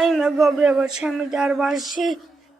აი მეგობრებო, ჩემი დარბაზში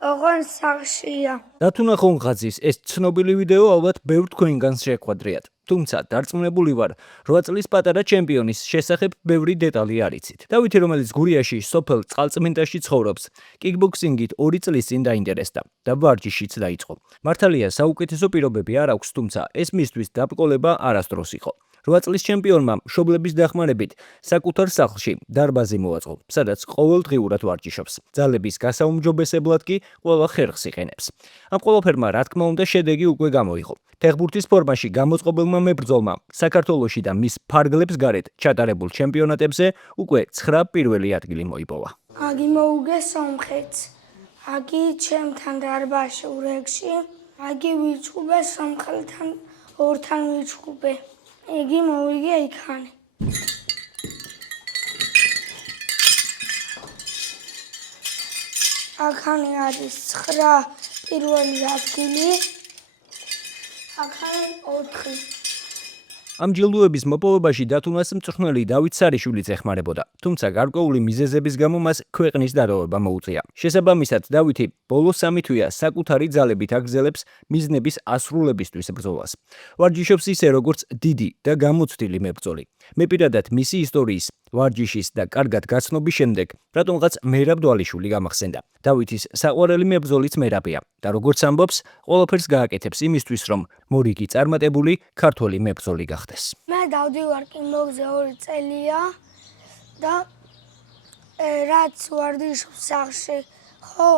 ოღონდ სახშია. დათუნა ხონხაძის ეს ცნობილი ვიდეო ალბათ ბევრ თქვენგანს შეხვედრიათ. თუმცა დარწმუნებული ვარ, 8 წლის პატარა ჩემპიონის შესახებ ბევრი დეტალი არ იცით. დავითი, რომელიც გურიაში სოფელ წყალწმინდაში ცხოვრობს, კიკბოქსინგით 2 წლის წინ დაინტერესდა და ვარჯიშიც დაიწყო. მართალია, საუკეთესო პირობები არ აქვს, თუმცა ეს მისთვის დაბრკოლება არასდროს იყო. 8 წლის ჩემპიონმა მშობლების დახმარებით საკუთარ სახლში დარბაზი მოაწყო, სადაც ყოველდღიურად ვარჯიშობს. ძალების გასაუმჯობესებლად კი ყველა ხერხს იყენებს. ამ ყველაფერმა, რა თქმა უნდა, შედეგი უკვე გამოიღო. ფეხბურთის ფორმაში გამოწყობილმა მებრძოლმა საქართველოში და მის ფარგლებს გარეთ ჩატარებულ ჩემპიონატებზე უკვე 9 პირველი ადგილი მოიპოვა. აგი მოუგე სომხეთს. აგი ჩემთან დარბაზში ურეგში. აგი ვიჩხუბე სომხელთან ორთან ვიჩხუბე. იგი მოვიგე იქანი. აქანი არის 9 პირველი ადგილი. აქანი 4. ამ ჯილდოების მოპოვებაში დათუნას მწვრთნელი დავით სარიშვილიც ეხმარებოდა, თუმცა გარკვეული მიზეზების გამო მას ქვეყნის დარღვევა მოუწია. შესაბამისად, დავითი ბოლო 3 თვეა საკუთარი ძალებით აგრძელებს მიზნების ასრულებისთვის ბრძოლას. ვარჯიშობს ისე, როგორც დიდი და გამოცდილი მებრძოლი. მე პირადად მისი ისტორიის, ვარჯიშის და კარგად გაცნობის შემდეგ, რატომღაც მერაბ დვალიშვილი გამახსენდა. დავითის საყვარელი მებრძოლიც მერაბია და როგორც ამბობს, ყველაფერს გააკეთებს იმისთვის, რომ მორიგი წარმატებული ქართველი მებრძოლი გახდეს. მე დავდივარ კიკბოქსზე 2 წელია და რაც ვარჯიშობს სახლში, ხო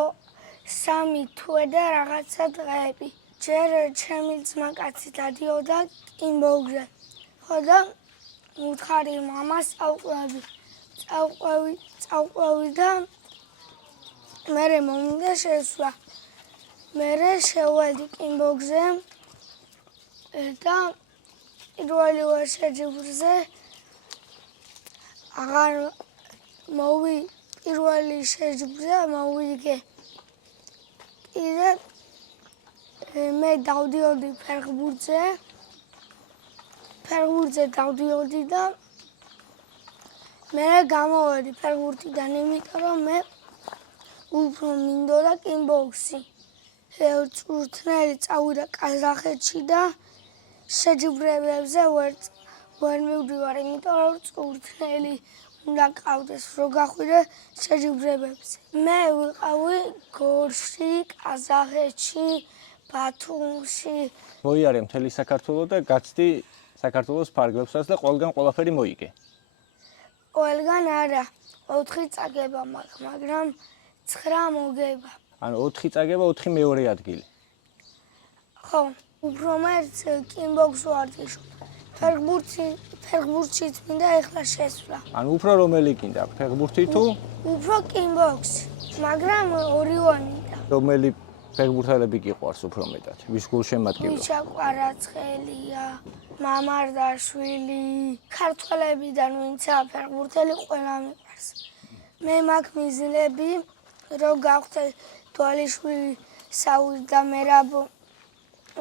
3 თვე და რაღაცა დღეები. ჯერ ჩემი ძმაკაცი დადიოდა კიკბოქსზე. ხო და უთხარი მამას წავყვევი და მერე მომიდა შესვლა. მერე შევედი კიკბოქსზე და პირველი შეჯიბრზე აღარ პირველი შეჯიბრზე მოვიგე. კიდე მე დავდიოდი ფეხბურთზე დავდიოდი და მე გამოვედი ფეხბურთიდან, იმიტომ რომ მე უფრო მინდოდა კიკბოქსი. წვრთნელი წავიდა ყაზახეთში და შეჯიბრებებზე ვერ მივდივარ, იმიტომ რომ წვრთნელი უნდა ყავდეს, რომ გახვიდე შეჯიბრებებზე. მე ვიყავი გორში, ყაზახეთში, ბათუმში. მოიარე მთელი საქართველო და გაცდი საქართველოს ფარგლებსაც და ყველგან ყველაფერი მოიგე. ყველგან არა, 4 წაგება მაქვს, მაგრამ 9 მოგება. ანუ 4 წაგება, 4 მეორე ადგილი. ხო, უფრო მეტ კიკბოქსს ვარჯიშობ. ფეხბურთშიც მინდა ეხლა შესვლა. ანუ უფრო რომელი გინდა, ფეხბურთი თუ უფრო კიკბოქსი, მაგრამ ორივე მინდა. რომელი ფეხბურთელები გიყვარს უფრო მეტად? ვის გულშემატკივრო? მიშა კვარაცხელია, მამარდაშვილი, ქართველებიდან ვინცა ფეხბურთელი ყველა მიყვარს. მე მაქვს მიზნები, რომ გავხდე დვალიშვილისათვის და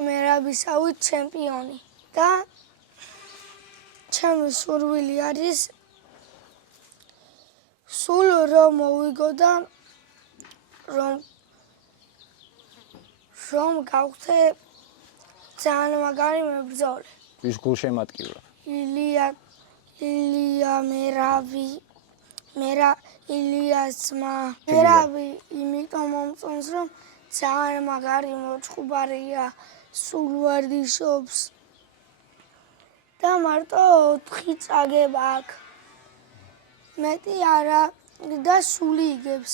მერაბისათვის ჩემპიონი. და ჩემი სურვილი არის სულ რომ მოვიგო და რომ გავხდე ძალიან მაგარი მებრძოლი. ვის გულშემატკივრო? ილია ილიასმა. მერაბი იმიტომ მომწონს, რომ ძალიან მაგარი მოწყობარია, სულ ვარჯიშობს და მარტო 4 წაგება აქვს. მეტი არა და სული იგებს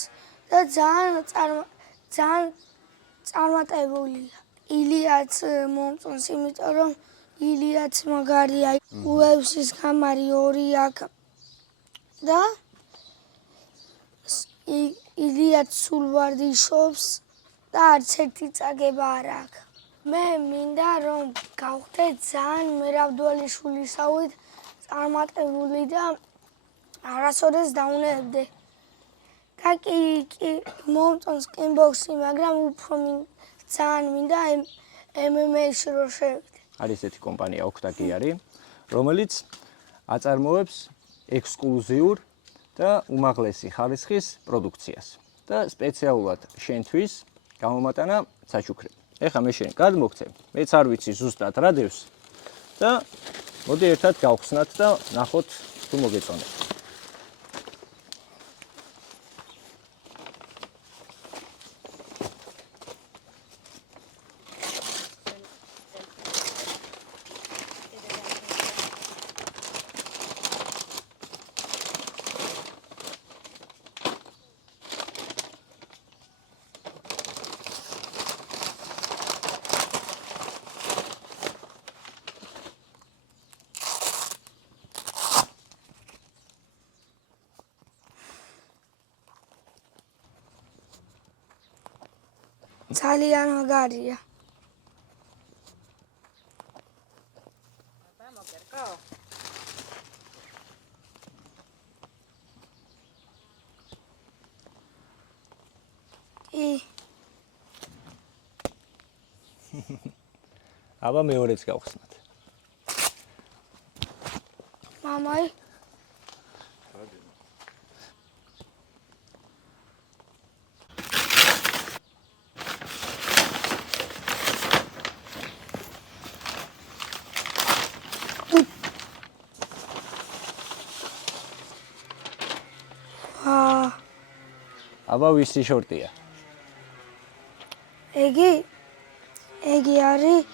და ძალიან წარმატებულია. ილიაც მომწონს, იმიტომ რომ ილიაც მაგარია. UFC-ს გამარი 2 აქვს და ილიაც სულ ვარჯიშობს და არც ერთი წაგება არ აქვს. მე მინდა რომ გავხდე ძალიან მერაბ დვალიშვილისათვის წარმატებული და არასოდეს დაუნებდე. და კი მომწონს კიკბოქსი, მაგრამ უფრო ძალიან მინდა MMA-ში რომ შევიდე. არის ესეთი კომპანია ოქტაგი არის, რომელიც აწარმოებს ექსკლუზიურ და უმაღლესი ხარისხის პროდუქციას. და სპეციალურად შენთვის გამომატანა საჩუქრები. ეხლა მე შენ გადმოგცემ, მეც არ ვიცი ზუსტად რა დევს და მოდი ერთად გავხსნათ და ნახოთ თუ მოგეწონებთ. ძალიან მაგარია. აბა მეორეც გავხსნათ. მამაი აბა ვისი შორტია? ეგი არის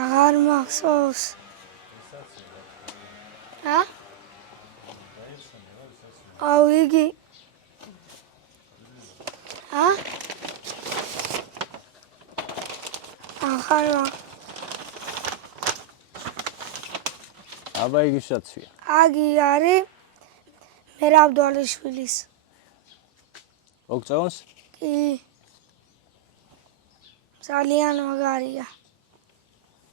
აღარ მახსოვს. აუ იგი აღარ აბა იგი საცვია. აგი არის მერაბდვალიშვილის. მოგწონს? კი. ძალიან მაგარია.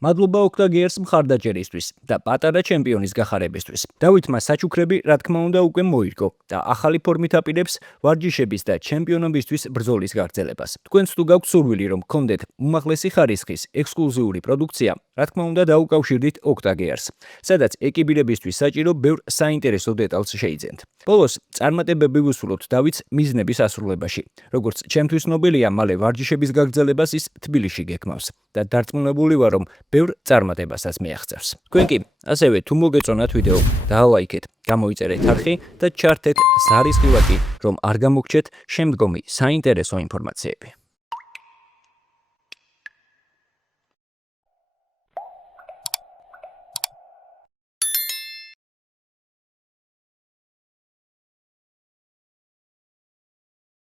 მადლობა ოქტაგიერს მხარდაჭერისთვის და პატარა ჩემპიონის გახარებისთვის. დავითმა საჩუქრები რა თქმა უნდა უკვე მოიგო და ახალი ფორმით აპირებს ვარჯიშების და ჩემპიონობისთვის ბრძოლის გაგრძელებას. თქვენც თუ გაქვთ სურვილი რომ გქონდეთ უმაღლესი ხარისხის ექსკლუზიური პროდუქცია, რა თქმა უნდა დაუკავშირდით ოქტაგიერს, სადაც ეკიბირებისთვის საჭირო ბევრ საინტერესო დეტალს შეიძენთ. ბოლოს წარმატებები ვუსურვოთ დავითს მიზნების ასრულებაში. როგორც ჩემთვის ნობელია, მალე ვარჯიშების გაგრძელებას ის თბილისში გეკმავს და დარწმუნებული ვარ რომ ბევრ წარმატებასაც მიაღწევს. თქვენ კი ასევე თუ მოგეწონათ ვიდეო, დაალაიქეთ, გამოიწერეთ არხი და ჩართეთ ზარის ღილაკი, რომ არ გამოგჩეთ შემდგომი საინტერესო ინფორმაციები.